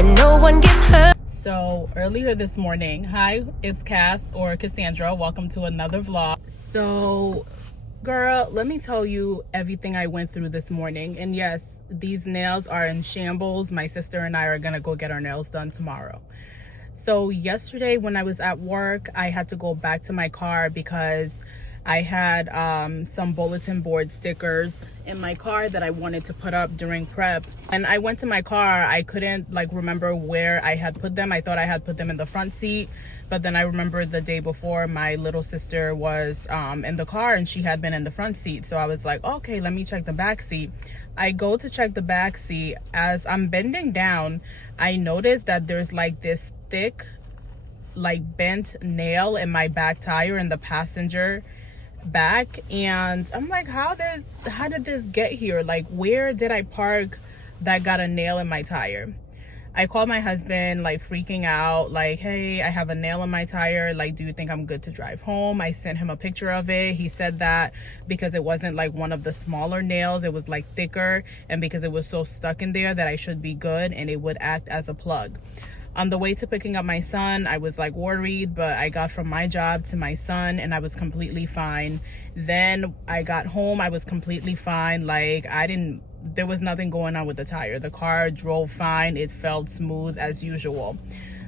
when no one gets hurt. So earlier this morning, hi, it's Cass or Cassandra. Welcome to another vlog. So girl, let me tell you everything I went through this morning. And yes, these nails are in shambles. My sister and I are gonna go get our nails done tomorrow. So yesterday when I was at work, I had to go back to my car because I had some bulletin board stickers in my car that I wanted to put up during prep. And I went to my car, I couldn't remember where I had put them. I thought I had put them in the front seat, but then I remembered the day before my little sister was in the car and she had been in the front seat. So I was like, okay, let me check the back seat. I go to check the back seat. As I'm bending down, I noticed that there's like this thick, bent nail in my back tire in the passenger back. And I'm like, how did this get here? Like, where did I park that got a nail in my tire? I called my husband, freaking out, hey, I have a nail in my tire. Do you think I'm good to drive home? I sent him a picture of it. He said that because it wasn't one of the smaller nails, it was thicker, and because it was so stuck in there that I should be good and it would act as a plug. On the way to picking up my son, I was worried, but I got from my job to my son and I was completely fine. Then I got home, I was completely fine. There was nothing going on with the tire. The car drove fine. It felt smooth as usual.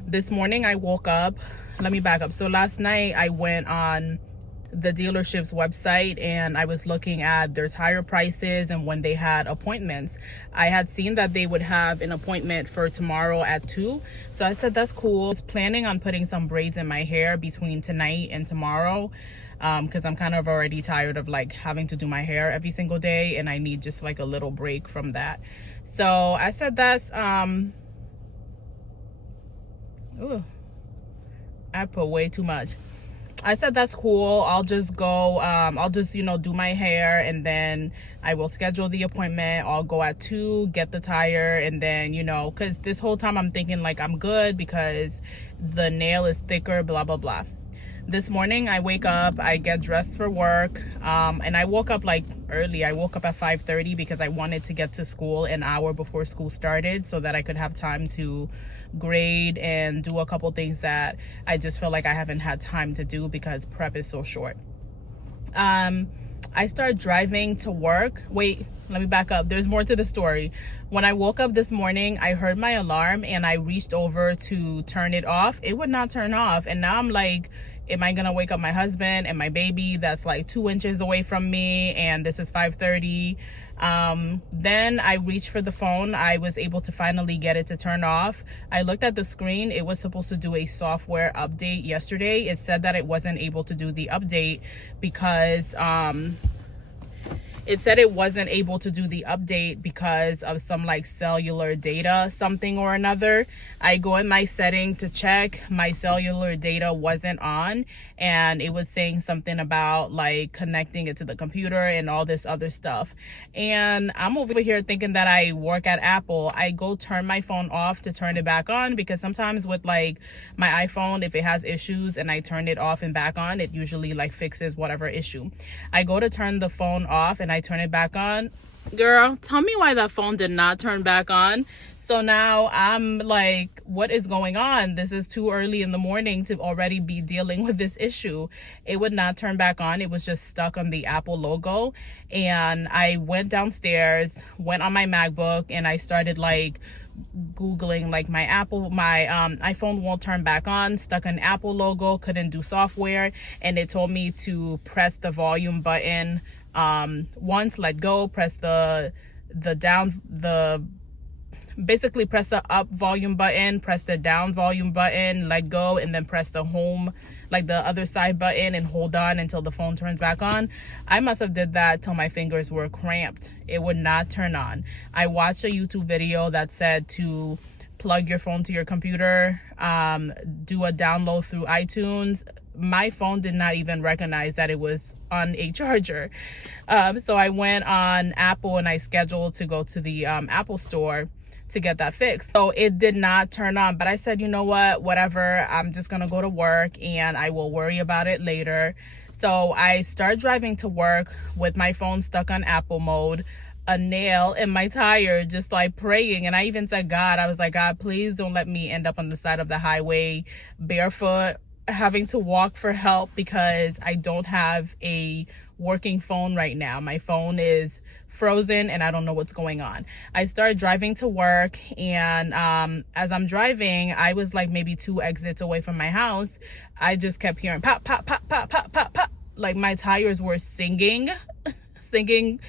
This morning I woke up, let me back up. So last night I went on the dealership's website and I was looking at their tire prices and when they had appointments. I had seen that they would have an appointment for tomorrow at 2. So I said, that's cool. I was planning on putting some braids in my hair between tonight and tomorrow because I'm kind of already tired of having to do my hair every single day and I need just a little break from that. So I said that's ooh, I put way too much. I said, that's cool. I'll just go, I'll just, do my hair and then I will schedule the appointment. I'll go at 2, get the tire. And then, cause this whole time I'm thinking I'm good because the nail is thicker, blah, blah, blah. This morning I wake up, I get dressed for work. And I woke up early. I woke up at 5:30 because I wanted to get to school an hour before school started so that I could have time to grade and do a couple things that I just feel like I haven't had time to do because prep is so short. I start driving to work. Wait, let me back up. There's more to the story. When I woke up this morning, I heard my alarm and I reached over to turn it off. It would not turn off. And now I'm like, am I gonna wake up my husband and my baby that's 2 inches away from me? And this is 5:30. Then I reached for the phone. I was able to finally get it to turn off. I looked at the screen. It was supposed to do a software update yesterday. It said that it wasn't able to do the update because of some cellular data, something or another. I go in my setting to check. My cellular data wasn't on and it was saying something about connecting it to the computer and all this other stuff. And I'm over here thinking that I work at Apple. I go turn my phone off to turn it back on because sometimes with my iPhone, if it has issues and I turn it off and back on, it usually fixes whatever issue. I go to turn the phone off and I turn it back on. Girl, tell me why that phone did not turn back on. So now I'm what is going on? This is too early in the morning to already be dealing with this issue. It would not turn back on. It was just stuck on the Apple logo. And I went downstairs, went on my MacBook, and I started Googling my iPhone won't turn back on, stuck an Apple logo, couldn't do software. And it told me to press the volume button once, let go, press basically press the up volume button, press the down volume button, let go, and then press the home, the other side button, and hold on until the phone turns back on. I must have did that till my fingers were cramped. It would not turn on. I watched a YouTube video that said to plug your phone to your computer, do a download through iTunes. My phone did not even recognize that it was on a charger. So I went on Apple and I scheduled to go to the Apple store to get that fixed. So it did not turn on, but I said, you know what, whatever, I'm just gonna go to work and I will worry about it later. So I start driving to work with my phone stuck on Apple mode. a nail in my tire, just like praying. And I even said, God, I was like, God, please don't let me end up on the side of the highway barefoot, having to walk for help, because I don't have a working phone right now. My phone is frozen and I don't know what's going on. I started driving to work, and as I'm driving, I was like maybe 2 exits away from my house. I just kept hearing pop, pop, pop, pop, pop, pop, pop. Like my tires were singing, singing,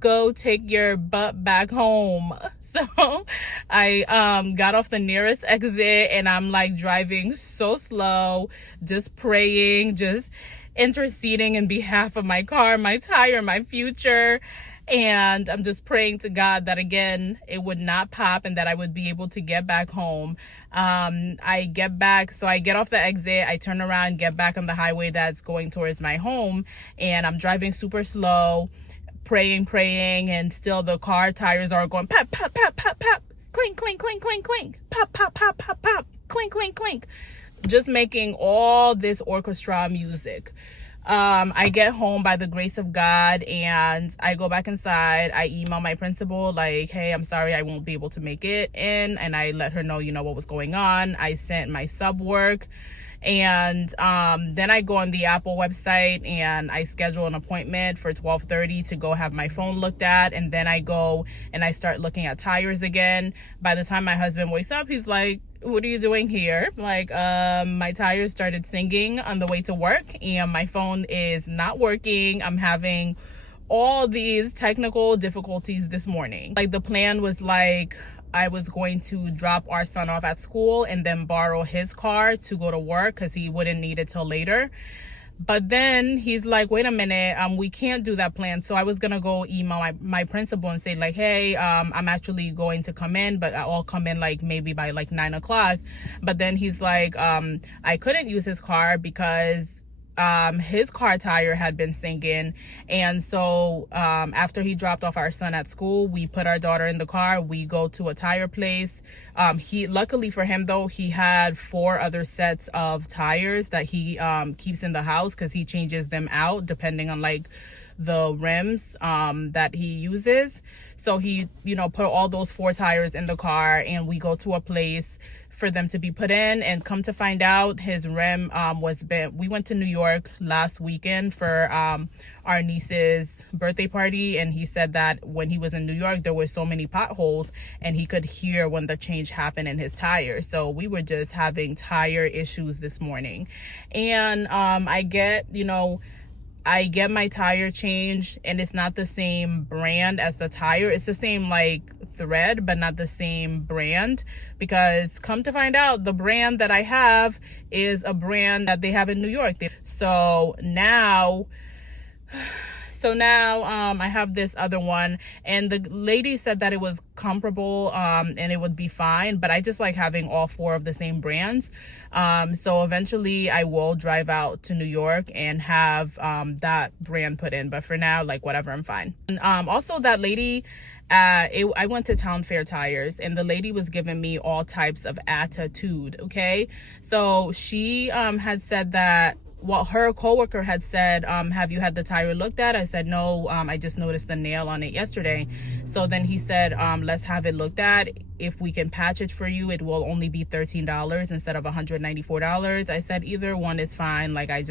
go take your butt back home. So I got off the nearest exit, and I'm like driving so slow, just praying, just interceding in behalf of my car, my tire, my future. And I'm just praying to God that again it would not pop and that I would be able to get back home. I get back, so I get off the exit, I turn around, get back on the highway that's going towards my home, and I'm driving super slow, praying, and still the car tires are going pop, pop, pop, pop, pop, clink, clink, clink, clink, clink, pop, pop, pop, pop, pop, clink, clink, clink, just making all this orchestra music. I get home by the grace of God, and I go back inside. I email my principal like, hey, I'm sorry I won't be able to make it in, and I let her know, what was going on. I sent my sub work, and then I go on the Apple website and I schedule an appointment for 12:30 to go have my phone looked at. And then I go and I start looking at tires again. By the time my husband wakes up, he's like, what are you doing here? Like, my tires started singing on the way to work, and my phone is not working. I'm having all these technical difficulties this morning. Like, the plan was like, I was going to drop our son off at school and then borrow his car to go to work because he wouldn't need it till later. But then he's like, wait a minute, we can't do that plan. So I was gonna go email my principal and say like, hey, I'm actually going to come in, but I'll come in like maybe by like 9 o'clock. But then he's like, I couldn't use his car because his car tire had been singing. And so after he dropped off our son at school, we put our daughter in the car, we go to a tire place. He, luckily for him though, he had 4 other sets of tires that he keeps in the house because he changes them out depending on like the rims that he uses. So he put all those 4 tires in the car, and we go to a place for them to be put in. And come to find out, his rim we went to New York last weekend for our niece's birthday party, and he said that when he was in New York there were so many potholes and he could hear when the change happened in his tire. So we were just having tire issues this morning. And I get my tire changed, and it's not the same brand as the tire. It's the same like thread, but not the same brand, because come to find out, the brand that I have is a brand that they have in New York. So now I have this other one, and the lady said that it was comparable and it would be fine, but I just like having all 4 of the same brands. So eventually I will drive out to New York and have that brand put in, but for now, like whatever, I'm fine. And also that lady, I went to Town Fair Tires, and the lady was giving me all types of attitude. Okay, so she had said that, well, her coworker had said, have you had the tire looked at? I said, no, I just noticed the nail on it yesterday. So then he said, let's have it looked at. If we can patch it for you, it will only be $13 instead of $194. I said, either one is fine. Like, I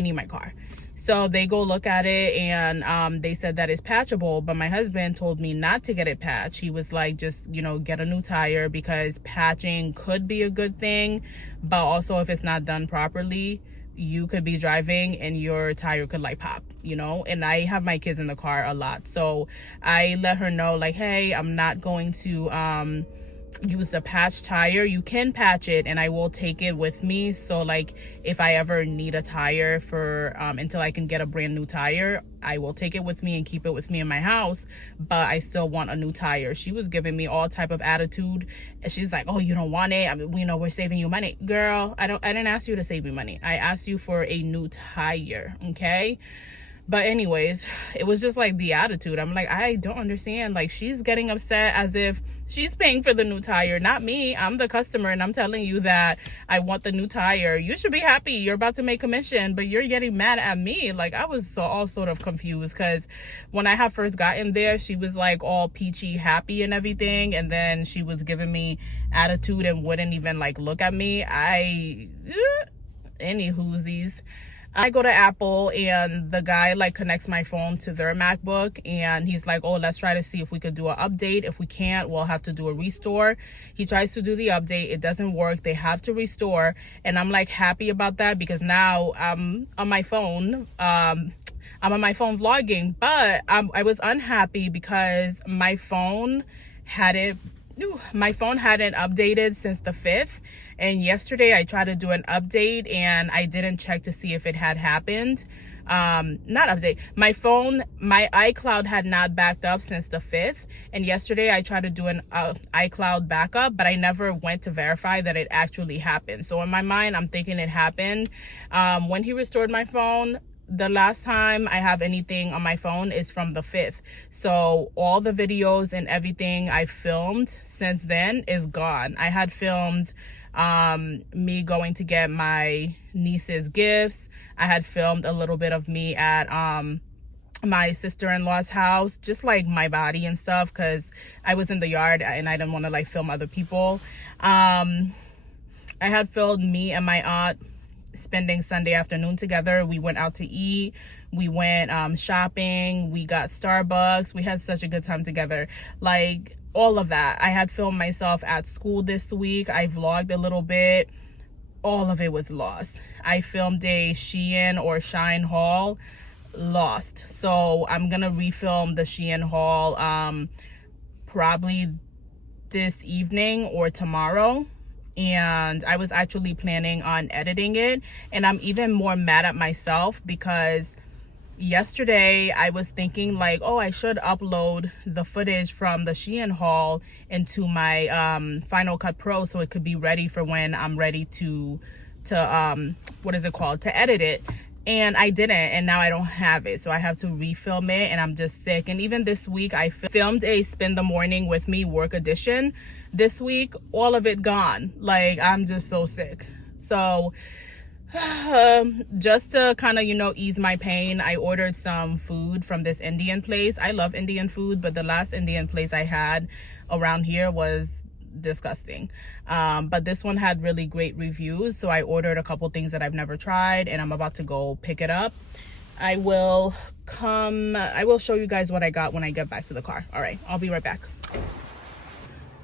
need my car. So they go look at it, and they said that it's patchable, but my husband told me not to get it patched. He was like, just, get a new tire, because patching could be a good thing, but also if it's not done properly, you could be driving and your tire could like pop, and I have my kids in the car a lot. So I let her know like, hey, I'm not going to use the patch tire. You can patch it and I will take it with me. So like if I ever need a tire for until I can get a brand new tire, I will take it with me and keep it with me in my house, but I still want a new tire. She was giving me all type of attitude. She's like, oh, you don't want it? I mean, we're saving you money. Girl, I didn't ask you to save me money. I asked you for a new tire, okay? But anyways, it was just like the attitude. I'm like, I don't understand. Like, she's getting upset as if She's paying for the new tire, not me. I'm the customer, and I'm telling you that I want the new tire. You should be happy. You're about to make commission, but you're getting mad at me. Like, I was all sort of confused, because when I had first gotten there, she was like all peachy happy and everything, and then she was giving me attitude and wouldn't even like look at me. Any whoosies. I go to Apple, and the guy like connects my phone to their MacBook, and he's like, oh, let's try to see if we could do an update. If we can't, we'll have to do a restore. He tries to do the update. It doesn't work. They have to restore. And I'm like happy about that, because now I'm on my phone. I'm on my phone vlogging, but I was unhappy because my phone hadn't updated since the 5th. And yesterday I tried to do an update, and I didn't check to see if it had happened. Not update. My iCloud had not backed up since the 5th. And yesterday I tried to do an iCloud backup, but I never went to verify that it actually happened. So in my mind, I'm thinking it happened. When he restored my phone, the last time I have anything on my phone is from the 5th. So all the videos and everything I filmed since then is gone. I had filmed me going to get my niece's gifts. I had filmed a little bit of me at my sister-in-law's house, just like my body and stuff, because I was in the yard and I didn't want to like film other people. I had filmed me and my aunt spending Sunday afternoon together. We went out to eat, we went shopping, we got Starbucks, we had such a good time together. Like, all of that. I had filmed myself at school this week. I vlogged a little bit. All of it was lost. I filmed a Shein or Shine haul, lost. So I'm gonna refilm the Shein haul probably this evening or tomorrow. And I was actually planning on editing it, and I'm even more mad at myself because yesterday I was thinking like, oh, I should upload the footage from the Shein haul into my Final Cut Pro, so it could be ready for when I'm ready to what is it called, to edit it. And I didn't, and now I don't have it, so I have to refilm it, and I'm just sick. And even this week I filmed a Spend the Morning with Me work edition this week. All of it gone. Like, I'm just so sick. So just to kind of, you know, ease my pain, I ordered some food from this Indian place. I love Indian food, but the last Indian place I had around here was disgusting. But this one had really great reviews, so I ordered a couple things that I've never tried, and I'm about to go pick it up. I will show you guys what I got when I get back to the car. All right, I'll be right back.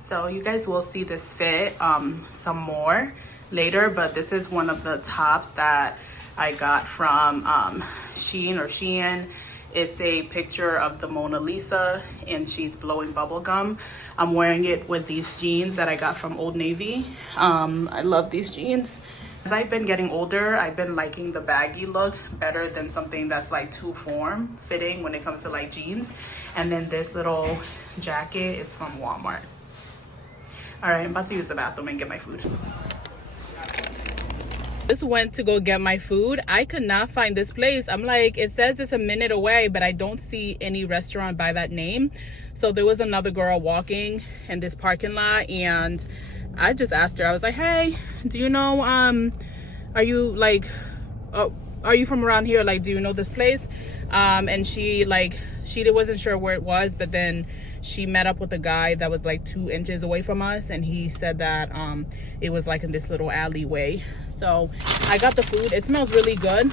So you guys will see this fit some more later, but this is one of the tops that I got from Shein. It's a picture of the Mona Lisa, and she's blowing bubble gum. I'm wearing it with these jeans that I got from Old Navy. I love these jeans. As I've been getting older, I've been liking the baggy look better than something that's like too form fitting when it comes to like jeans. And then this little jacket is from Walmart. All right, I'm about to use the bathroom and get my food. Just went to go get my food. I could not find this place. I'm like, it says it's a minute away, but I don't see any restaurant by that name. So there was another girl walking in this parking lot, and I just asked her, I was like, hey, do you know, are you from around here? Like, do you know this place? And she wasn't sure where it was, but then she met up with a guy that was like 2 inches away from us, and he said that it was like in this little alleyway. So I got the food. It smells really good.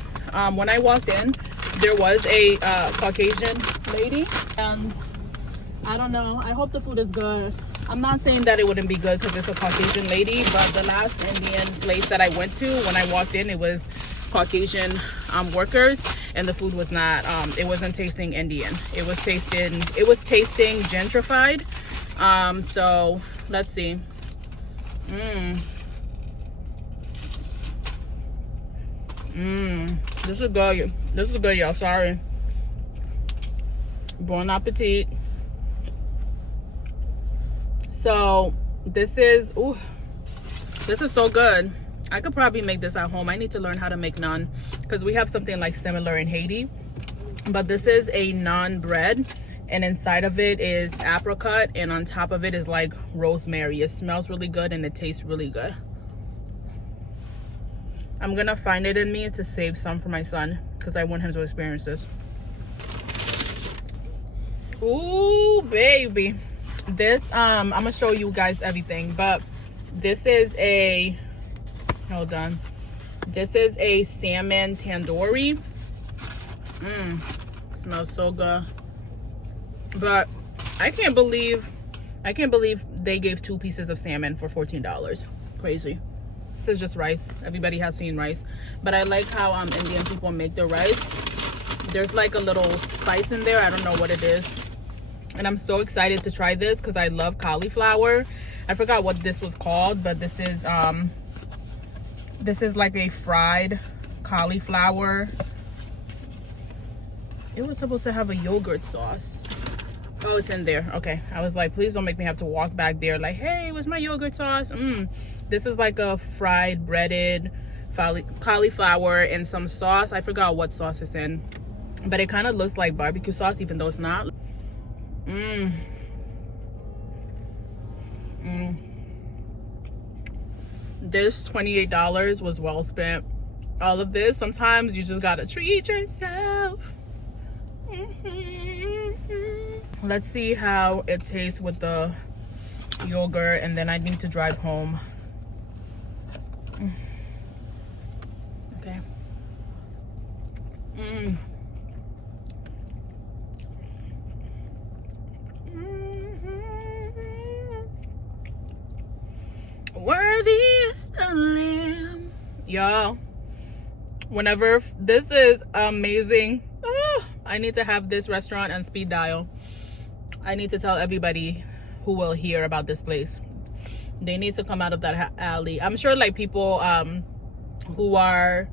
When I walked in, there was a Caucasian lady, and I don't know, I hope the food is good. I'm not saying that it wouldn't be good because it's a Caucasian lady, but the last Indian place that I went to, when I walked in, it was Caucasian workers, and the food was not, it wasn't tasting Indian. It was tasting gentrified. So let's see. This is good. This is good, y'all. Sorry. Bon appetit. So this is so good. I could probably make this at home. I need to learn how to make naan because we have something like similar in Haiti. But this is a naan bread, and inside of it is apricot, and on top of it is like rosemary. It smells really good and it tastes really good. I'm gonna find it in me to save some for my son because I want him to experience this. Ooh, baby. This, I'm gonna show you guys everything, but this is a, hold on. This is a salmon tandoori. Smells so good. But I can't believe they gave 2 pieces of salmon for $14. Crazy. This is just rice. Everybody has seen rice, but I like how Indian people make their rice. There's like a little spice in there. I don't know what it is, and I'm so excited to try this because I love cauliflower. I forgot what this was called, but this is like a fried cauliflower. It was supposed to have a yogurt sauce. Oh, it's in there. Okay. I was like, please don't make me have to walk back there like, hey, where's my yogurt sauce? This is like a fried breaded cauliflower and some sauce. I forgot what sauce it's in, but it kind of looks like barbecue sauce even though it's not. This $28 was well spent. All of this, sometimes you just gotta treat yourself. Let's see how it tastes with the yogurt, and then I need to drive home. Okay. Worthy is the Lamb. Y'all, whenever this is amazing. I need to have this restaurant on speed dial. I need to tell everybody who will hear about this place. They need to come out of that alley. I'm sure like people who are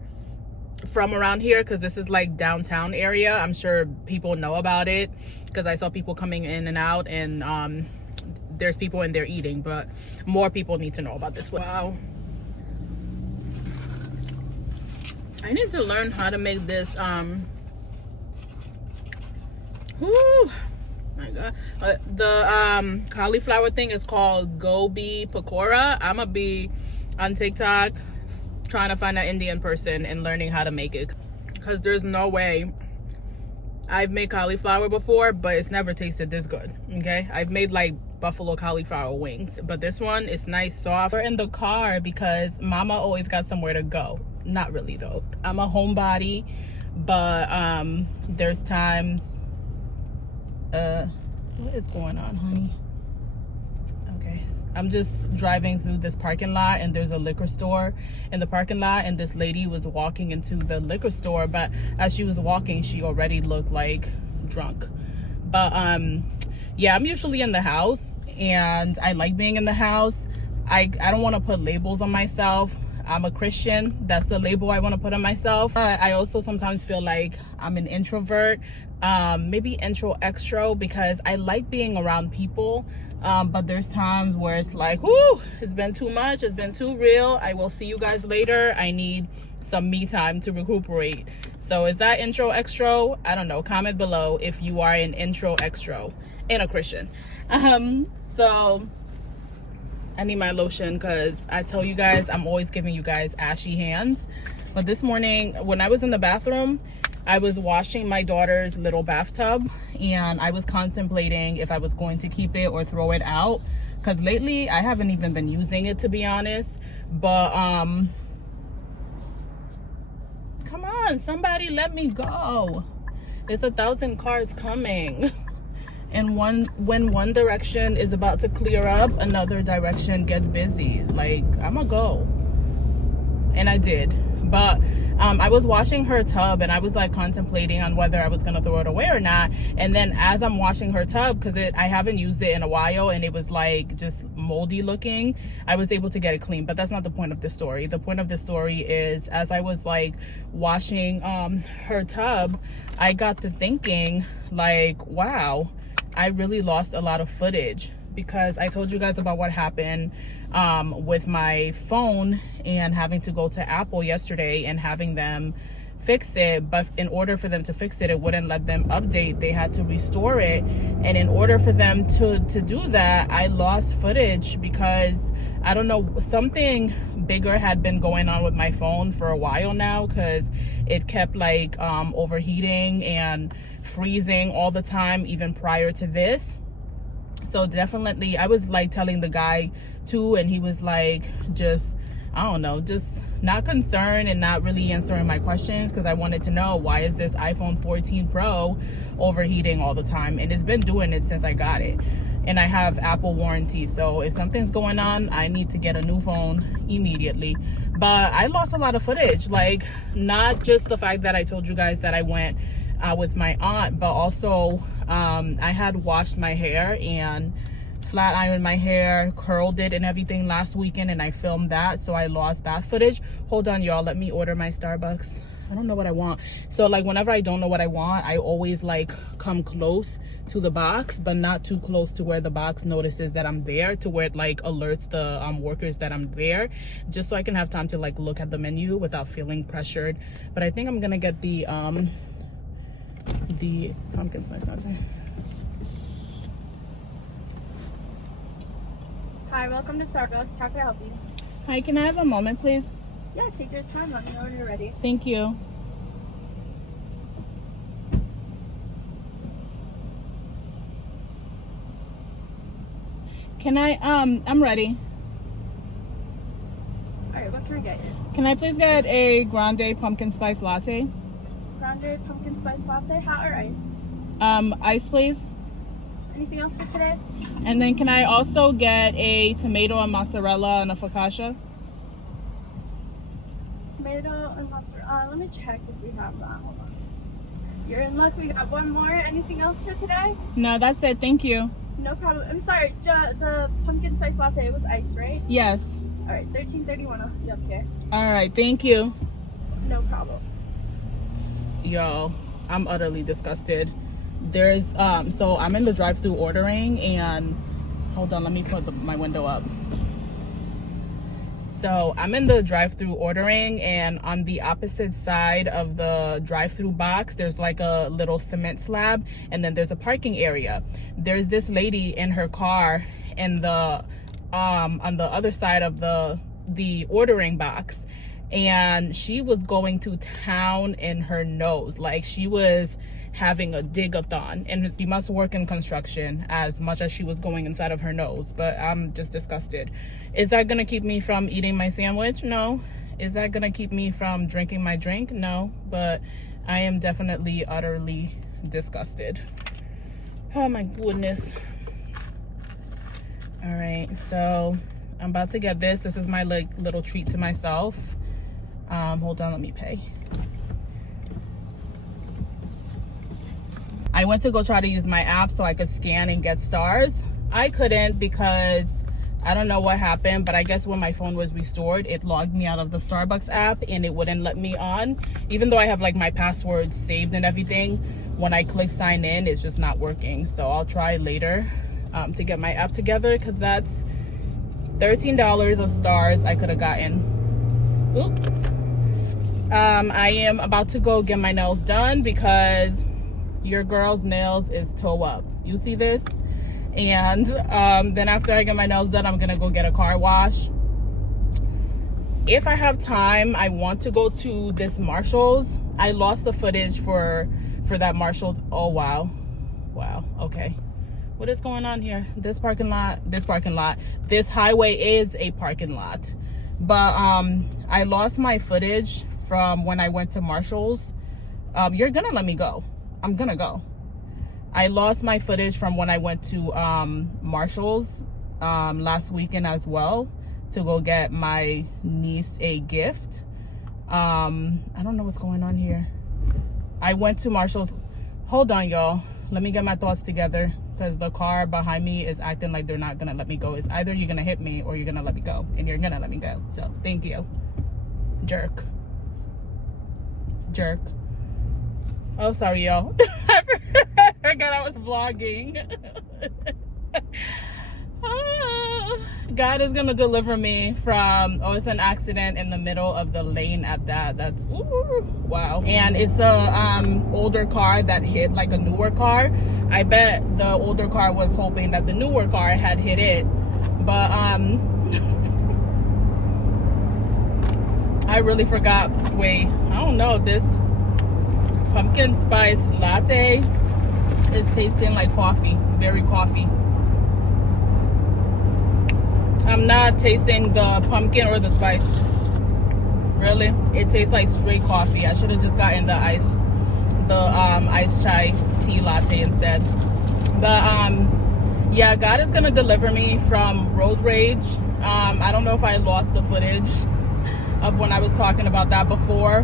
from around here, because this is like downtown area, I'm sure people know about it because I saw people coming in and out, and there's people in there eating, but more people need to know about this. Wow. I need to learn how to make this whoo, my god. The cauliflower thing is called gobi pakora. I'ma be on TikTok trying to find an Indian person and learning how to make it, because there's no way. I've made cauliflower before, but it's never tasted this good. Okay, I've made like buffalo cauliflower wings, but this one is nice, soft. We're in the car because mama always got somewhere to go. Not really though. I'm a homebody, but there's times what is going on, honey? Okay, I'm just driving through this parking lot, and there's a liquor store in the parking lot, and this lady was walking into the liquor store, but as she was walking she already looked like drunk. But yeah, I'm usually in the house and I like being in the house. I don't want to put labels on myself. I'm a Christian. That's the label I want to put on myself. I also sometimes feel like I'm an introvert, maybe intro extro, because I like being around people, but there's times where it's like, whoo, it's been too much, it's been too real. I will see you guys later. I need some me time to recuperate. So is that intro extro? I don't know. Comment below if you are an intro extro and a Christian. So I need my lotion because I tell you guys, I'm always giving you guys ashy hands. But this morning when I was in the bathroom, I was washing my daughter's little bathtub, and I was contemplating if I was going to keep it or throw it out, because lately I haven't even been using it, to be honest. But come on, somebody let me go. There's 1,000 cars coming. And when one direction is about to clear up, another direction gets busy. Like, I'ma go. And I did. But I was washing her tub, and I was like contemplating on whether I was gonna throw it away or not. And then as I'm washing her tub, because I haven't used it in a while and it was like just moldy looking, I was able to get it clean. But that's not the point of this story. The point of this story is, as I was like washing her tub, I got to thinking like, wow, I really lost a lot of footage, because I told you guys about what happened with my phone and having to go to Apple yesterday and having them fix it, but in order for them to fix it, it wouldn't let them update. They had to restore it, and in order for them to do that, I lost footage because I don't know, something bigger had been going on with my phone for a while now, because it kept like overheating and freezing all the time, even prior to this. So definitely, I was like telling the guy too, and he was like, just, I don't know, just not concerned and not really answering my questions, because I wanted to know, why is this iPhone 14 Pro overheating all the time? And it's been doing it since I got it. And I have Apple warranty, so if something's going on, I need to get a new phone immediately. But I lost a lot of footage, like not just the fact that I told you guys that I went with my aunt, but also I had washed my hair and flat ironed my hair, curled it and everything last weekend, and I filmed that, so I lost that footage. Hold on, y'all, let me order my Starbucks. I don't know what I want. So like whenever I don't know what I want, I always like come close to the box, but not too close to where the box notices that I'm there, to where it like alerts the workers that I'm there, just so I can have time to like look at the menu without feeling pressured. But I think I'm gonna get the pumpkin spice latte. Hi, welcome to Starbucks. How can I help you? Hi, can I have a moment, please? Yeah, take your time. Let me know when you're ready. Thank you. Can I, I'm ready. Alright, what can I get you? Can I please get a grande pumpkin spice latte? Grande pumpkin spice latte, hot or ice? Ice, please. Anything else for today? And then can I also get a tomato and mozzarella and a focaccia? Tomato and mozzarella. Let me check if we have that. Hold on. You're in luck. We got one more. Anything else for today? No, that's it. Thank you. No problem. I'm sorry. The pumpkin spice latte was iced, right? Yes. All right. 1331. I'll see you up here. All right. Thank you. No problem. Yo, I'm utterly disgusted. There's so I'm in the drive-thru ordering, and hold on, let me put my window up. So I'm in the drive-thru ordering, and on the opposite side of the drive-thru box, there's like a little cement slab, and then there's a parking area. There's this lady in her car in the on the other side of the ordering box, and she was going to town in her nose. Like, she was having a dig-a-thon, and you must work in construction as much as she was going inside of her nose. But I'm just disgusted. Is that gonna keep me from eating my sandwich? No. Is that gonna keep me from drinking my drink? No. But I am definitely utterly disgusted. Oh my goodness. All right, so I'm about to get this. This is my like little treat to myself. Hold on, let me pay. I went to go try to use my app so I could scan and get stars. I couldn't because I don't know what happened, but I guess when my phone was restored, it logged me out of the Starbucks app and it wouldn't let me on. Even though I have like my passwords saved and everything, when I click sign in, it's just not working. So I'll try later to get my app together, because that's $13 of stars I could have gotten. Oop. I am about to go get my nails done because your girl's nails is toe up. You see this? And then after I get my nails done, I'm gonna go get a car wash. If I have time, I want to go to this Marshall's. I lost the footage for that Marshall's. Oh wow, okay. What is going on here? This highway is a parking lot. But I lost my footage from when I went to Marshall's. You're gonna let me go. I'm gonna go. I lost my footage from when I went to Marshall's last weekend as well to go get my niece a gift. I don't know what's going on here. I went to Marshall's. Hold on, y'all. Let me get my thoughts together, because the car behind me is acting like they're not gonna let me go. It's either you're gonna hit me or you're gonna let me go, and you're gonna let me go. So thank you. Jerk. Oh, sorry, y'all. I forgot I was vlogging. God is gonna deliver me from, oh, it's an accident in the middle of the lane at that. That's, ooh, wow. And it's a older car that hit like a newer car. I bet the older car was hoping that the newer car had hit it. But I really forgot. Wait, I don't know. This pumpkin spice latte is tasting like coffee, very coffee. I'm not tasting the pumpkin or the spice. Really, it tastes like straight coffee. I should have just gotten the iced chai tea latte instead. But yeah, God is gonna deliver me from road rage. I don't know if I lost the footage of when I was talking about that before,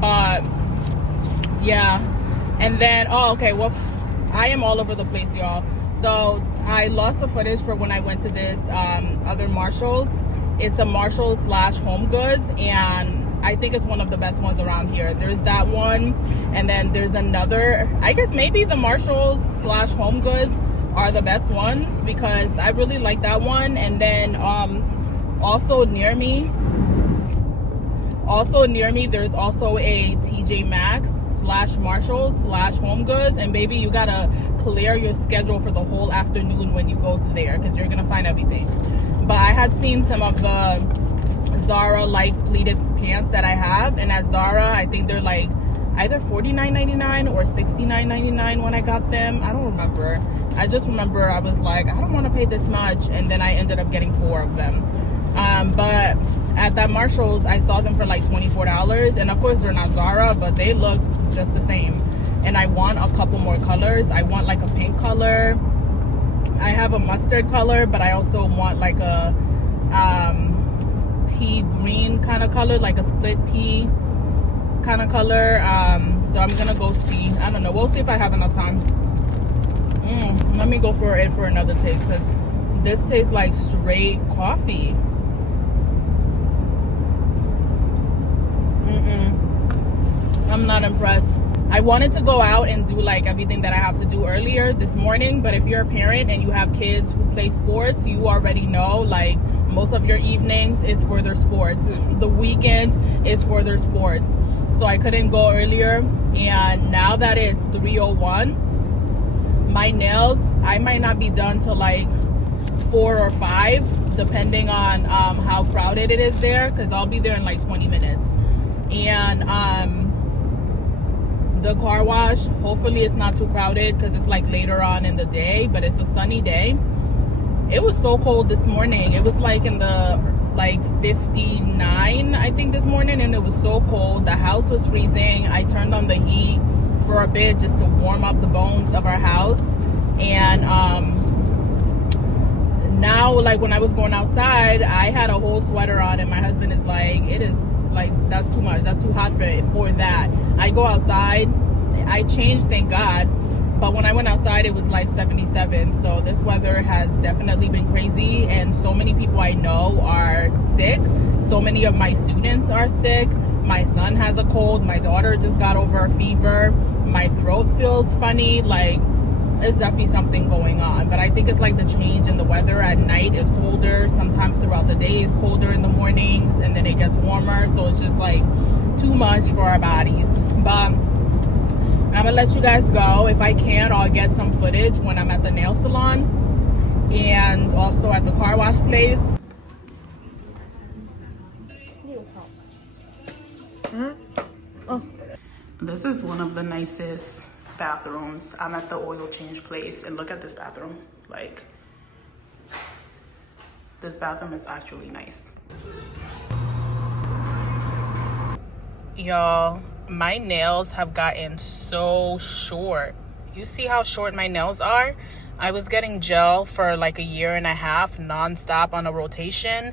but yeah. And then, oh, okay, well, I am all over the place, y'all. So I lost the footage for when I went to this other Marshall's. It's a Marshall's / Home Goods, and I think it's one of the best ones around here. There's that one, and then there's another. I guess maybe the Marshall's / Home Goods are the best ones because I really like that one. And then also near me, there's also a TJ Maxx / Marshalls / Home Goods, and baby, you gotta clear your schedule for the whole afternoon when you go to there because you're gonna find everything. But I had seen some of the Zara like pleated pants that I have, and at Zara I think they're like either $49.99 or $69.99 when I got them. I don't remember. I just remember I was like, I don't want to pay this much, and then I ended up getting 4 of them. But at that Marshall's, I saw them for like $24, and of course they're not Zara, but they look just the same. And I want a couple more colors. I want like a pink color. I have a mustard color, but I also want like a pea green kind of color, like a split pea kind of color. So I'm gonna go see. I don't know, we'll see if I have enough time. Let me go for it for another taste, because this tastes like straight coffee. I'm not impressed. I wanted to go out and do like everything that I have to do earlier this morning, but if you're a parent and you have kids who play sports, you already know like most of your evenings is for their sports. The weekend is for their sports. So I couldn't go earlier, and now that it's 3:01, my nails, I might not be done till like 4 or 5, depending on how crowded it is there, because I'll be there in like 20 minutes. And the car wash, hopefully it's not too crowded because it's like later on in the day, but it's a sunny day. It was so cold this morning. It was like in the like 59, I think, this morning, and it was so cold. The house was freezing. I turned on the heat for a bit just to warm up the bones of our house. And now, like, when I was going outside, I had a whole sweater on, and my husband is like, it is like, that's too much, that's too hot for that. I go outside, I changed, thank God, but when I went outside it was like 77. So this weather has definitely been crazy, and so many people I know are sick. So many of my students are sick. My son has a cold. My daughter just got over a fever. My throat feels funny. Like, it's definitely something going on. But I think it's like the change in the weather. At night is colder. Sometimes throughout the day it's colder in the mornings, and then it gets warmer. So it's just like too much for our bodies. But I'm gonna let you guys go. If I can, I'll get some footage when I'm at the nail salon and also at the car wash place. Oh. This is one of the nicest bathrooms. I'm at the oil change place, and look at this bathroom. Like, this bathroom is actually nice. Y'all, my nails have gotten so short. You see how short my nails are? I was getting gel for like a year and a half nonstop on a rotation,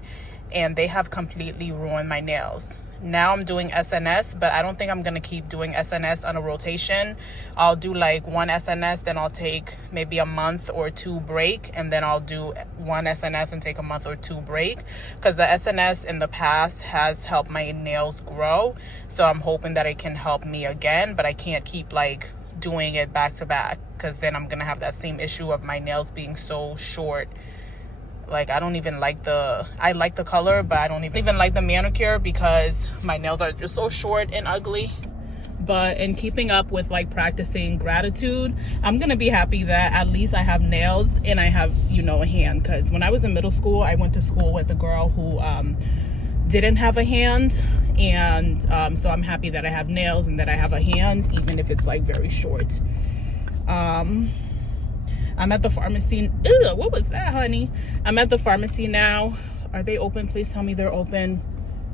and they have completely ruined my nails. Now I'm doing SNS, but I don't think I'm gonna keep doing SNS on a rotation. I'll do like one SNS, then I'll take maybe a month or 2 break, and then I'll do one SNS and take a month or 2 break, because the SNS in the past has helped my nails grow. So I'm hoping that it can help me again, but I can't keep like doing it back to back, because then I'm gonna have that same issue of my nails being so short. Like, I don't even like I like the color, but I don't even like the manicure because my nails are just so short and ugly. But in keeping up with like practicing gratitude, I'm gonna be happy that at least I have nails and I have, you know, a hand. Because when I was in middle school, I went to school with a girl who didn't have a hand, and so I'm happy that I have nails and that I have a hand, even if it's like very short. I'm at the pharmacy. Ew, what was that, honey? I'm at the pharmacy now. Are they open? Please tell me they're open.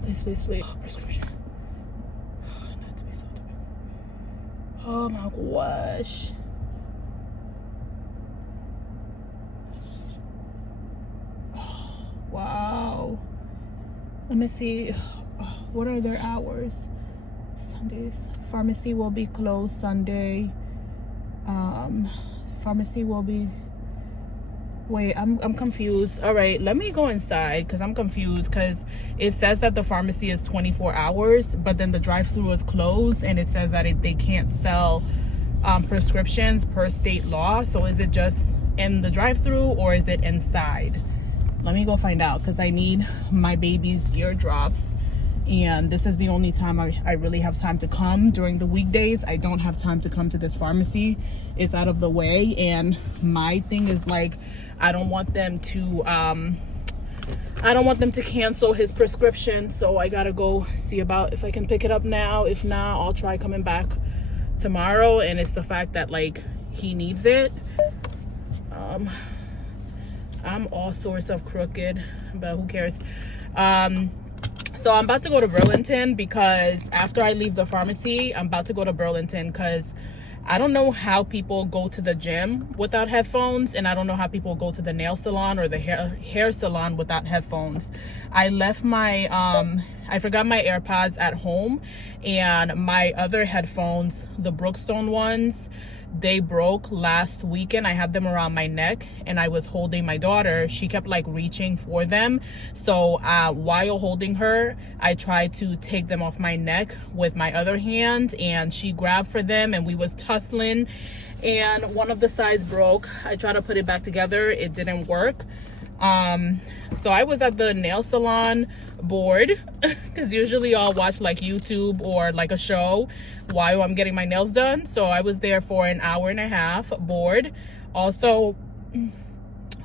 Please, please, please. Prescription. Not to be so typical. Oh my gosh. Wow. Let me see. What are their hours? Sundays. Pharmacy will be closed Sunday. Pharmacy will be, wait, I'm confused. All right, let me go inside because I'm confused, because it says that the pharmacy is 24 hours, but then the drive-through is closed, and it says that they can't sell prescriptions per state law. So is it just in the drive-through or is it inside? Let me go find out, because I need my baby's eardrops, and this is the only time I really have time to come. During the weekdays, I don't have time to come to this pharmacy. It's out of the way, and my thing is like, I don't want them to cancel his prescription, so I gotta go see about if I can pick it up now. If not, I'll try coming back tomorrow. And it's the fact that like he needs it. I'm all sorts of crooked, but who cares? So I'm about to go to Burlington, because after I leave the pharmacy, I'm about to go to Burlington, because I don't know how people go to the gym without headphones, and I don't know how people go to the nail salon or the hair salon without headphones. I left my I forgot my AirPods at home, and my other headphones, the Brookstone ones, they broke last weekend. I had them around my neck, and I was holding my daughter. She kept like reaching for them, so while holding her, I tried to take them off my neck with my other hand, and she grabbed for them, and we was tussling, and one of the sides broke. I tried to put it back together, it didn't work. So I was at the nail salon bored, because usually I'll watch like YouTube or like a show while I'm getting my nails done. So I was there for an hour and a half bored. Also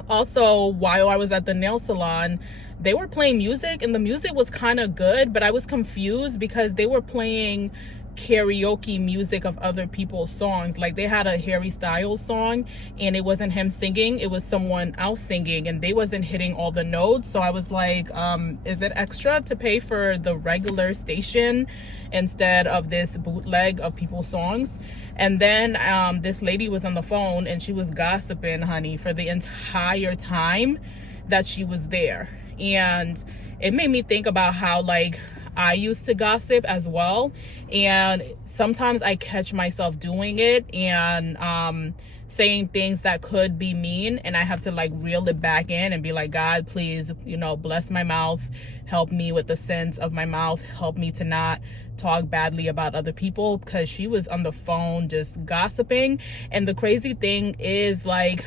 while I was at the nail salon, they were playing music, and the music was kind of good, but I was confused because they were playing karaoke music of other people's songs. Like they had a Harry Styles song, and it wasn't him singing, it was someone else singing, and they wasn't hitting all the notes. So I was like, is it extra to pay for the regular station instead of this bootleg of people's songs? And then this lady was on the phone, and she was gossiping, honey, for the entire time that she was there. And it made me think about how like I used to gossip as well, and sometimes I catch myself doing it and saying things that could be mean, and I have to like reel it back in and be like, God, please, you know, bless my mouth, help me with the sense of my mouth, help me to not talk badly about other people, because she was on the phone just gossiping. And the crazy thing is like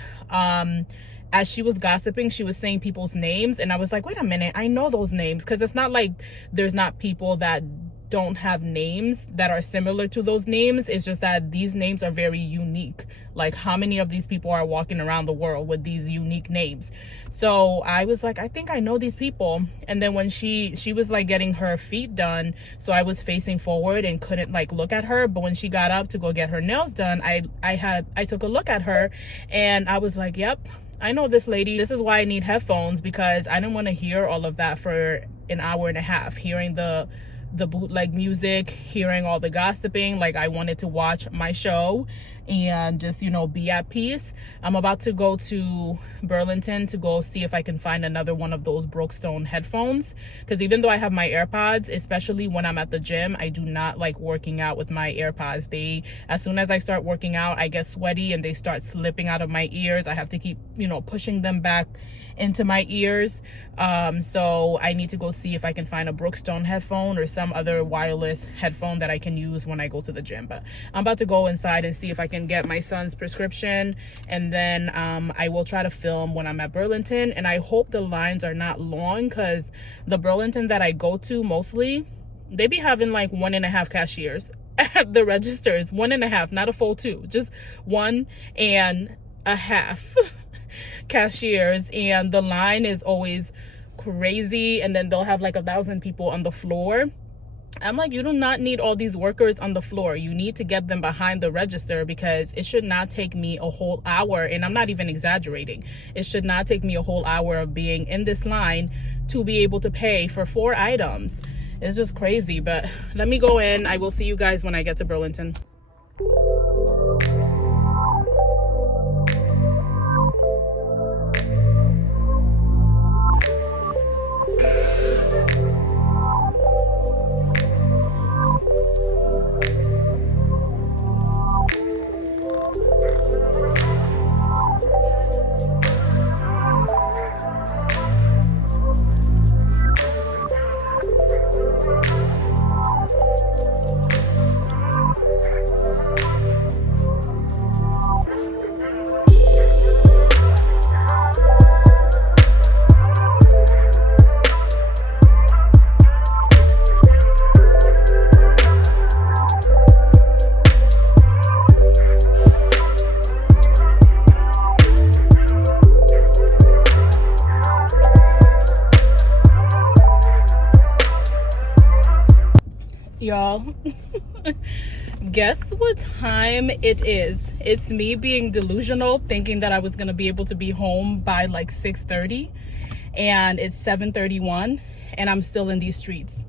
as she was gossiping, she was saying people's names, and I was like, wait a minute, I know those names, because it's not like there's not people that don't have names that are similar to those names. It's just that these names are very unique. Like, how many of these people are walking around the world with these unique names? So I was like, I think I know these people. And then when she was like getting her feet done, so I was facing forward and couldn't like look at her, but when she got up to go get her nails done, I took a look at her, and I was like, yep, I know this lady. This is why I need headphones, because I didn't want to hear all of that for an hour and a half, hearing the bootleg music, hearing all the gossiping. Like, I wanted to watch my show and just, you know, be at peace. I'm about to go to Burlington to go see if I can find another one of those Brookstone headphones, because even though I have my AirPods, especially when I'm at the gym, I do not like working out with my AirPods. As soon as I start working out, I get sweaty and they start slipping out of my ears. I have to keep, you know, pushing them back into my ears. So I need to go see if I can find a Brookstone headphone or something some other wireless headphone that I can use when I go to the gym. But I'm about to go inside and see if I can get my son's prescription, and then I will try to film when I'm at Burlington. And I hope the lines are not long, because the Burlington that I go to mostly, they be having like 1.5 cashiers at the registers. 1.5, not a full 2, just 1.5 cashiers, and the line is always crazy. And then they'll have like 1,000 people on the floor. I'm like, you do not need all these workers on the floor. You need to get them behind the register, because it should not take me a whole hour, and I'm not even exaggerating. It should not take me a whole hour of being in this line to be able to pay for 4 items. It's just crazy. But let me go in. I will see you guys when I get to Burlington. Y'all, guess what time it is? It's me being delusional, thinking that I was gonna be able to be home by like 6:30, and it's 7:31, and I'm still in these streets.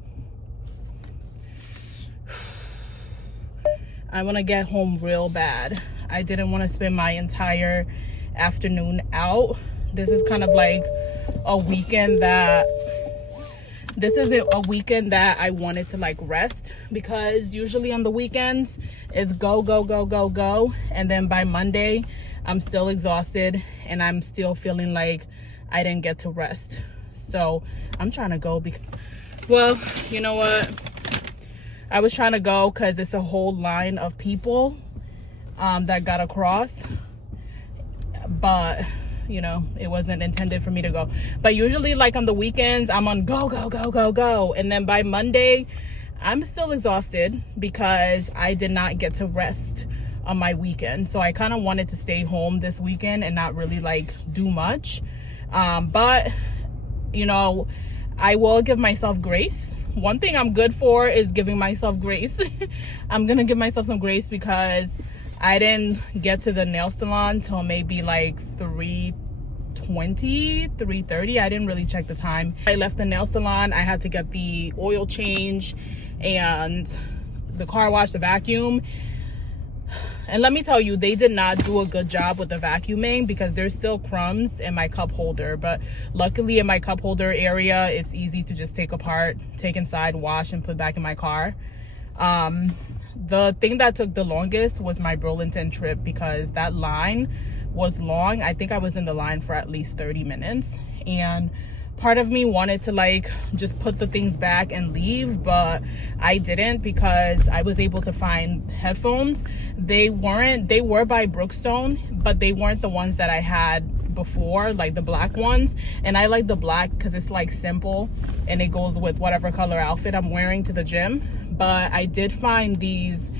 I want to get home real bad. I didn't want to spend my entire afternoon out. This is kind of like a weekend that this isn't a weekend that I wanted to like rest, because usually on the weekends it's go, go, go, go, go. And then by Monday, I'm still exhausted and I'm still feeling like I didn't get to rest. So I'm trying to go well, you know what? I was trying to go because it's a whole line of people that got across. But you know, it wasn't intended for me to go. But usually like on the weekends, I'm on go, go, go, go, go. And then by Monday, I'm still exhausted because I did not get to rest on my weekend. So I kind of wanted to stay home this weekend and not really like do much. But you know, I will give myself grace. One thing I'm good for is giving myself grace. I'm gonna give myself some grace because I didn't get to the nail salon till maybe like 3:20, 3:30. I didn't really check the time. I left the nail salon. I had to get the oil change and the car wash, the vacuum. And let me tell you, they did not do a good job with the vacuuming because there's still crumbs in my cup holder. But luckily in my cup holder area, it's easy to just take apart, take inside, wash, and put back in my car. The thing that took the longest was my Burlington trip because that line was long. I think I was in the line for at least 30 minutes. And part of me wanted to like just put the things back and leave, but I didn't because I was able to find headphones. They were by Brookstone, but they weren't the ones that I had before, like the black ones. And I like the black because it's like simple and it goes with whatever color outfit I'm wearing to the gym. But I did find these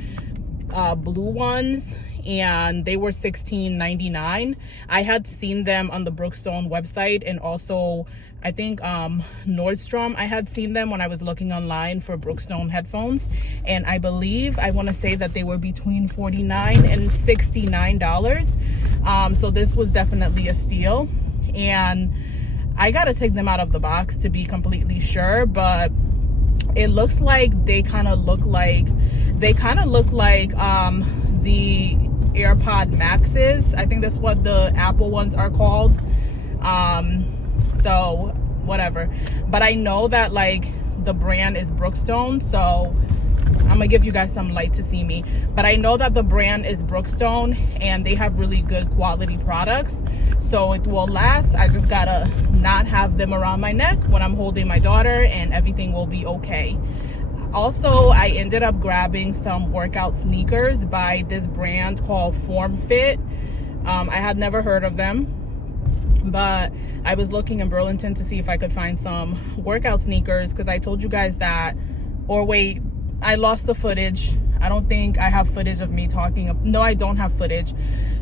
blue ones and they were $16.99. I had seen them on the Brookstone website, and also I think Nordstrom, I had seen them when I was looking online for Brookstone headphones, and I believe, I want to say that they were between $49 and $69. So this was definitely a steal, and I gotta take them out of the box to be completely sure, but it looks like they kind of look like the AirPod Maxes. I think that's what the Apple ones are called. So whatever, but I know that like the brand is Brookstone, so I'm gonna give you guys some light to see me, but I know that the brand is Brookstone and they have really good quality products, so it will last. I just gotta not have them around my neck when I'm holding my daughter and everything will be okay. Also, I ended up grabbing some workout sneakers by this brand called Form Fit. I had never heard of them, but I was looking in Burlington to see if I could find some workout sneakers, because I told you guys that, or wait, I lost the footage. I don't think I have footage of me talking. No, I don't have footage.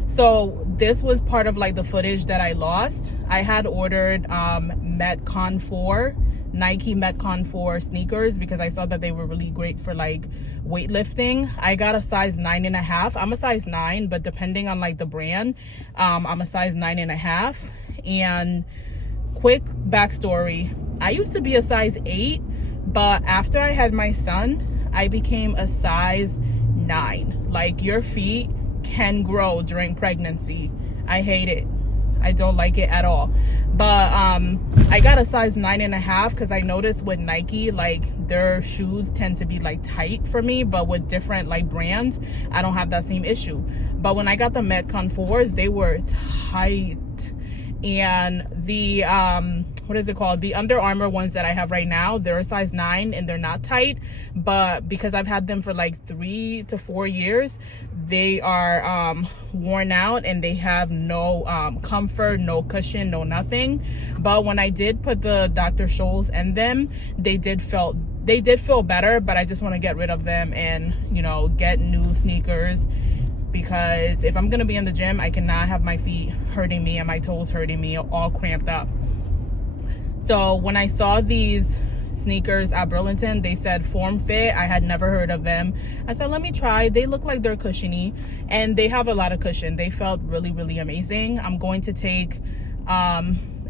So this was part of like the footage that I lost. I had ordered Metcon 4, Nike Metcon 4 sneakers, because I saw that they were really great for like weightlifting. I got a size 9.5. I'm a size 9, but depending on like the brand, I'm a size 9.5. And quick backstory, I used to be a size 8, but after I had my son, I became a size 9. Like, your feet can grow during pregnancy. I hate it. I don't like it at all. But I got a size 9.5 because I noticed with Nike, like, their shoes tend to be like tight for me, but with different like brands, I don't have that same issue. But when I got the Metcon 4s, they were tight. And the what is it called, the Under Armour ones that I have right now, they're a size 9 and they're not tight, but because I've had them for like 3 to 4 years, they are worn out and they have no comfort, no cushion, no nothing. But when I did put the Dr. Scholl's in them, they did feel better. But I just want to get rid of them and, you know, get new sneakers, because if I'm gonna be in the gym, I cannot have my feet hurting me and my toes hurting me, all cramped up. So when I saw these sneakers at Burlington, they said Form Fit. I had never heard of them. I said, let me try. They look like they're cushiony, and they have a lot of cushion. They felt really, really amazing. I'm going to take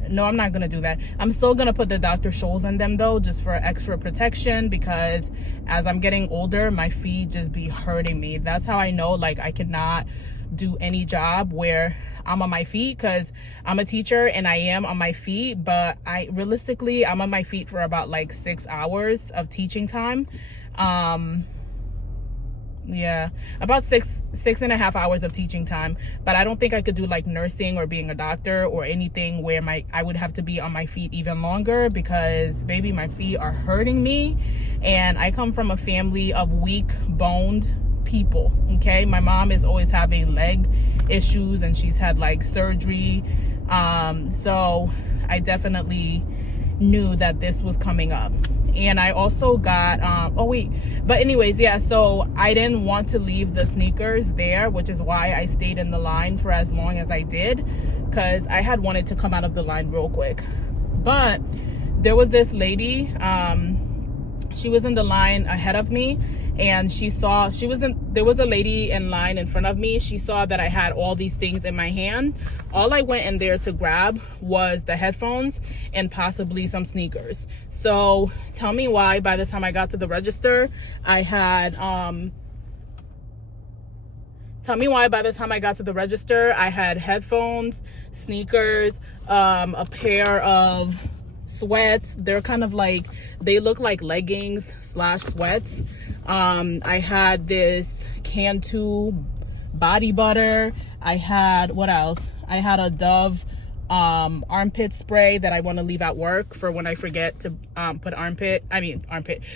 no, I'm not gonna do that. I'm still gonna put the Dr. Scholl's in them though, just for extra protection, because as I'm getting older, my feet just be hurting me. That's how I know, like, I cannot do any job where I'm on my feet, because I'm a teacher and I am on my feet, but realistically I'm on my feet for about like 6 hours of teaching time. Yeah, about 6.5 hours of teaching time. But I don't think I could do like nursing or being a doctor or anything where I would have to be on my feet even longer, because baby, my feet are hurting me. And I come from a family of weak boned people. Okay, my mom is always having leg issues and she's had like surgery, so I definitely knew that this was coming up. And I also got but anyways, yeah, so I didn't want to leave the sneakers there, which is why I stayed in the line for as long as I did, because I had wanted to come out of the line real quick. But there was this lady, she was in the line ahead of me, and there was a lady in line in front of me. She saw that I had all these things in my hand. All I went in there to grab was the headphones and possibly some sneakers. So tell me why by the time I got to the register, I had headphones, sneakers, a pair of sweats. They're kind of like, they look like leggings / sweats. I had this Cantu body butter. I had, what else? I had a Dove armpit spray that I want to leave at work for when I forget to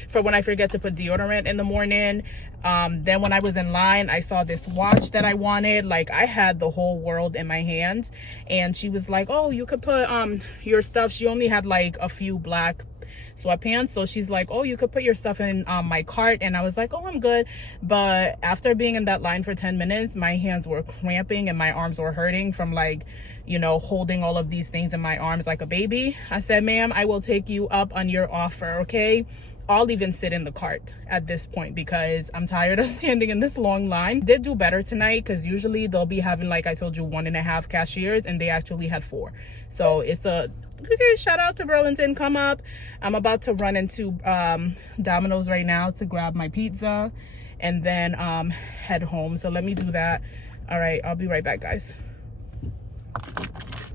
for when I forget to put deodorant in the morning. Then when I was in line, I saw this watch that I wanted. Like, I had the whole world in my hands. And she was like, oh, you could put your stuff. She only had like a few black sweatpants, so she's like, oh, you could put your stuff in my cart. And I was like, oh, I'm good. But after being in that line for 10 minutes, my hands were cramping and my arms were hurting from, like, you know, holding all of these things in my arms like a baby. I said, ma'am, I will take you up on your offer, okay? I'll even sit in the cart at this point because I'm tired of standing in this long line. Did do better tonight, because usually they'll be having, like I told you, 1.5 cashiers, and they actually had 4. So it's a okay, shout out to Burlington. Come up. I'm about to run into Domino's right now to grab my pizza and then head home. So let me do that. All right, I'll be right back, guys.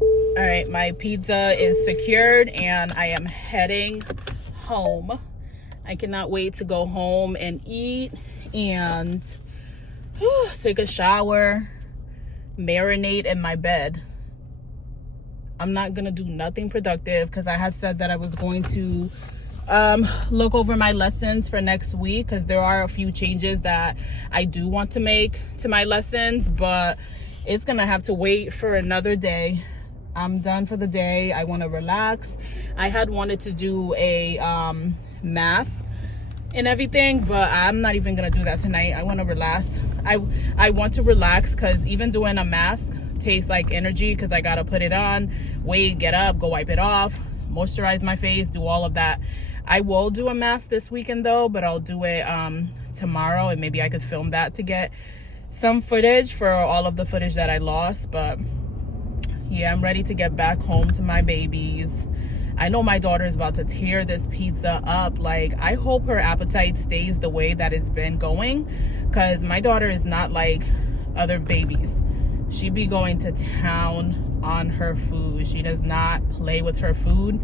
All right, my pizza is secured and I am heading home. I cannot wait to go home and eat and take a shower, marinate in my bed. I'm not gonna do nothing productive because I had said that I was going to look over my lessons for next week, because there are a few changes that I do want to make to my lessons, but it's gonna have to wait for another day. I'm done for the day. I want to relax. I had wanted to do a mask and everything, but I'm not even gonna do that tonight. I want to relax. I want to relax, because even doing a mask takes like energy, because I gotta put it on, wait, get up, go wipe it off, moisturize my face, do all of that. I will do a mask this weekend though, but I'll do it tomorrow, and maybe I could film that to get some footage for all of the footage that I lost. But yeah, I'm ready to get back home to my babies. I know my daughter is about to tear this pizza up. Like, I hope her appetite stays the way that it's been going, because my daughter is not like other babies. She be going to town on her food. She does not play with her food.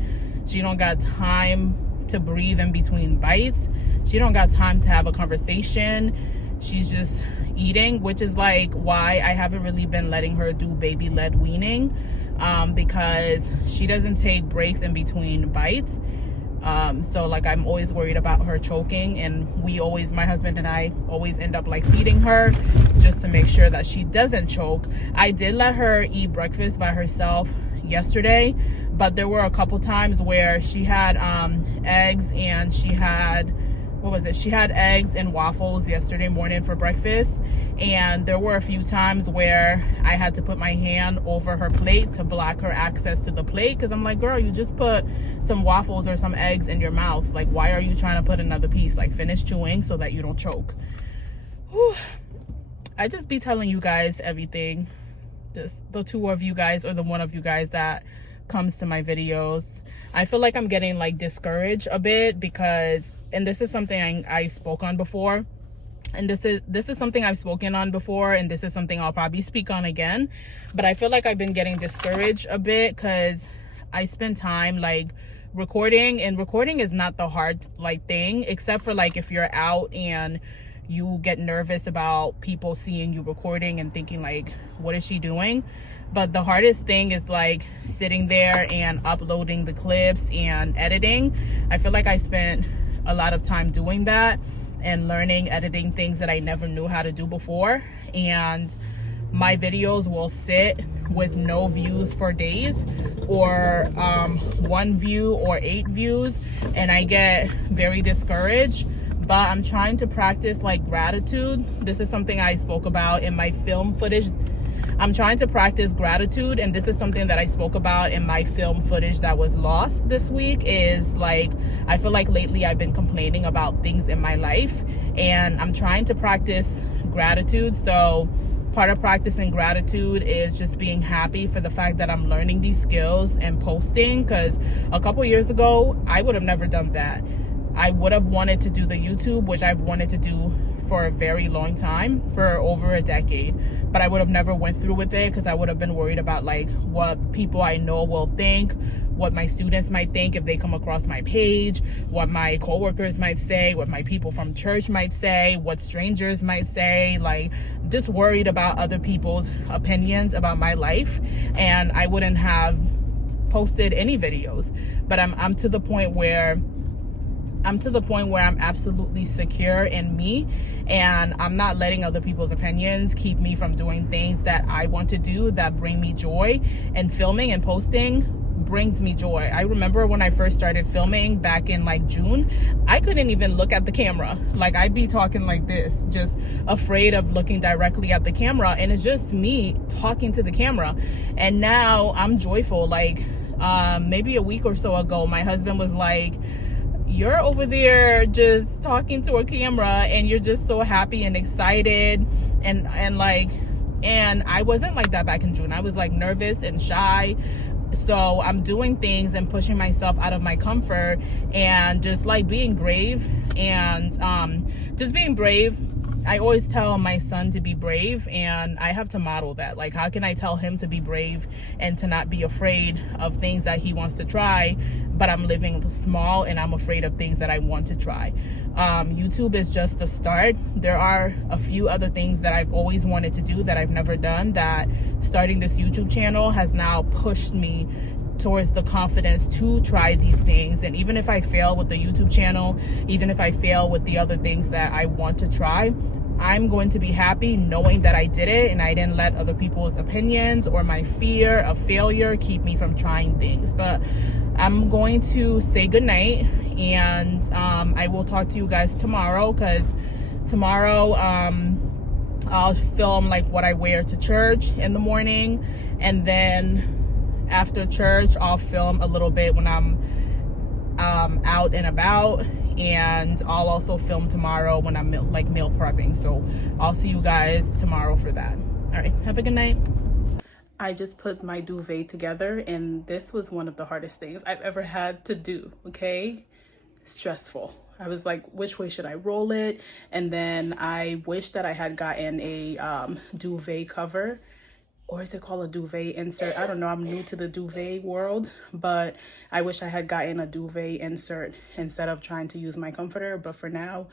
She don't got time to breathe in between bites. She don't got time to have a conversation. She's just eating, which is like why I haven't really been letting her do baby-led weaning, because she doesn't take breaks in between bites. So like, I'm always worried about her choking, and my husband and I always end up like feeding her just to make sure that she doesn't choke. I did let her eat breakfast by herself yesterday, but there were a couple times where she had eggs, and she had eggs and waffles yesterday morning for breakfast. And there were a few times where I had to put my hand over her plate to block her access to the plate, because I'm like, girl, you just put some waffles or some eggs in your mouth. Like, why are you trying to put another piece? Like, finish chewing so that you don't choke. Whew. I just be telling you guys everything. Just the two of you guys, or the one of you guys that comes to my videos. I feel like I'm getting like discouraged a bit, because, and this is something I spoke on before, and this is something I've spoken on before, and this is something I'll probably speak on again, but I feel like I've been getting discouraged a bit, because I spend time like recording, and recording is not the hard like thing, except for like if you're out and you get nervous about people seeing you recording and thinking like, what is she doing? But the hardest thing is like sitting there and uploading the clips and editing. I feel like I spent a lot of time doing that and learning editing things that I never knew how to do before. And my videos will sit with no views for days, or 1 view or 8 views, and I get very discouraged. But I'm trying to practice like gratitude. This is something I spoke about in my film footage. I'm trying to practice gratitude, and this is something that I spoke about in my film footage that was lost this week. Is like, I feel like lately I've been complaining about things in my life, and I'm trying to practice gratitude. So part of practicing gratitude is just being happy for the fact that I'm learning these skills and posting, because a couple years ago I would have never done that. I would have wanted to do the YouTube, which I've wanted to do for a very long time, for over a decade, but I would have never went through with it, because I would have been worried about like what people I know will think, what my students might think if they come across my page, what my coworkers might say, what my people from church might say, what strangers might say. Like, just worried about other people's opinions about my life, and I wouldn't have posted any videos. But I'm to the point where I'm absolutely secure in me, and I'm not letting other people's opinions keep me from doing things that I want to do that bring me joy. And filming and posting brings me joy. I remember when I first started filming back in like June, I couldn't even look at the camera. Like, I'd be talking like this, just afraid of looking directly at the camera, and it's just me talking to the camera. And now I'm joyful. Like, maybe a week or so ago, my husband was like, you're over there just talking to a camera, and you're just so happy and excited, and I wasn't like that back in June. I was like nervous and shy. So I'm doing things and pushing myself out of my comfort, and just like being brave, and just being brave. I always tell my son to be brave, and I have to model that. Like, how can I tell him to be brave and to not be afraid of things that he wants to try, but I'm living small and I'm afraid of things that I want to try? YouTube is just the start. There are a few other things that I've always wanted to do that I've never done, that starting this YouTube channel has now pushed me towards the confidence to try these things. And even if I fail with the YouTube channel, even if I fail with the other things that I want to try, I'm going to be happy knowing that I did it and I didn't let other people's opinions or my fear of failure keep me from trying things. But I'm going to say goodnight, and I will talk to you guys tomorrow, because tomorrow I'll film like what I wear to church in the morning, and then after church I'll film a little bit when I'm out and about, and I'll also film tomorrow when I'm like meal prepping. So I'll see you guys tomorrow for that. All right, have a good night. I just put my duvet together, and this was one of the hardest things I've ever had to do. Okay, stressful. I was like, which way should I roll it? And then I wish that I had gotten a duvet cover, or is it called a duvet insert? I don't know, I'm new to the duvet world, but I wish I had gotten a duvet insert instead of trying to use my comforter. But for now,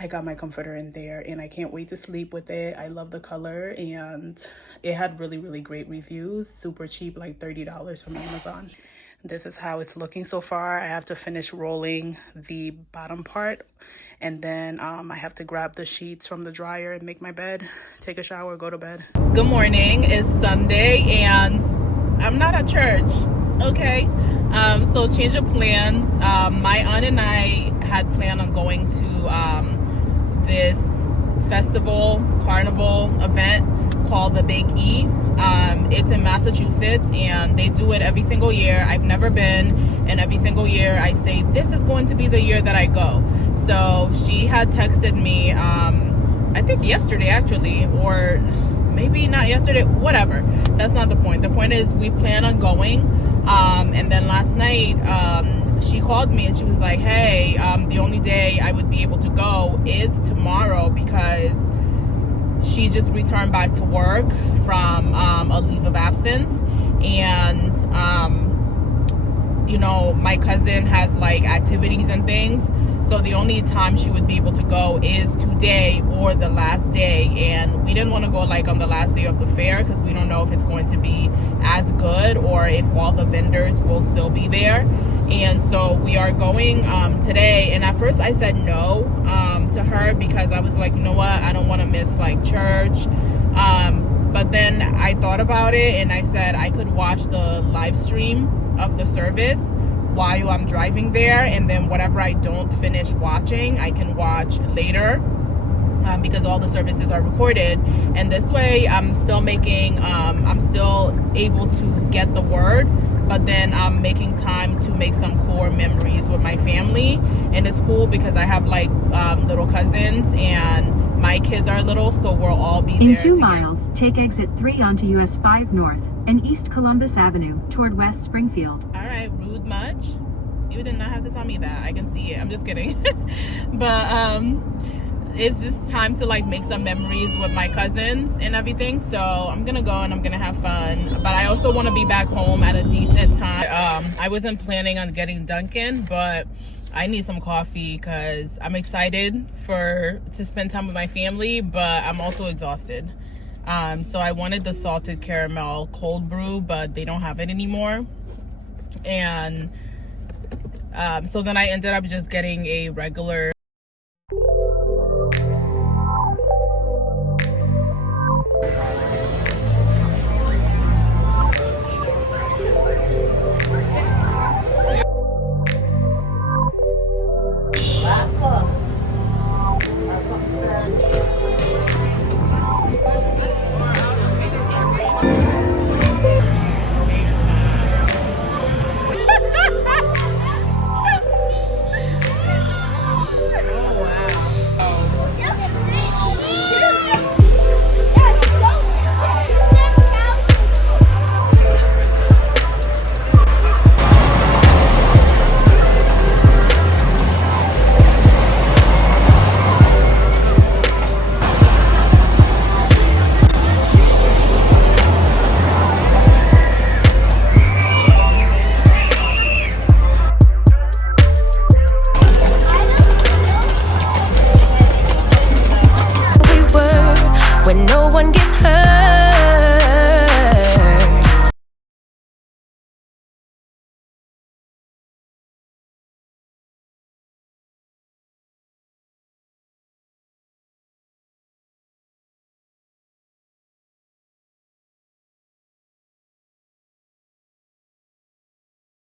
I got my comforter in there, and I can't wait to sleep with it. I love the color, and it had really, really great reviews. Super cheap, like $30 from Amazon. This is how it's looking so far. I have to finish rolling the bottom part, and then I have to grab the sheets from the dryer and make my bed, take a shower, go to bed. Good morning. It's Sunday, and I'm not at church. Okay, so change of plans. My aunt and I had planned on going to this festival, carnival event called the Big E. It's in Massachusetts, and they do it every single year. I've never been, and every single year I say, this is going to be the year that I go. So she had texted me, I think yesterday actually, or maybe not yesterday, whatever. That's not the point. The point is we plan on going. And then last night, she called me and she was like, hey, the only day I would be able to go is tomorrow, because she just returned back to work from a leave of absence. And you know, my cousin has like activities and things, so the only time she would be able to go is today or the last day. And we didn't want to go like on the last day of the fair, because we don't know if it's going to be as good or if all the vendors will still be there. And so we are going today. And at first I said no to her, because I was like, you know what, I don't want to miss like church. But then I thought about it, and I said I could watch the live stream of the service while I'm driving there, and then whatever I don't finish watching I can watch later, because all the services are recorded. And this way I'm still making I'm still able to get the word, but then I'm making time to make some core memories with my family. And it's cool because I have like little cousins, and my kids are little, so we'll all be there. In 2 miles, take exit 3 onto US 5 North and East Columbus Avenue toward West Springfield. All right, rude much? You did not have to tell me that. I can see it. I'm just kidding. But it's just time to like make some memories with my cousins and everything. So I'm gonna go and I'm gonna have fun. But I also want to be back home at a decent time. I wasn't planning on getting Dunkin', but I need some coffee because I'm excited to spend time with my family, but I'm also exhausted. So I wanted the salted caramel cold brew, but they don't have it anymore. And so then I ended up just getting a regular when no one gets hurt.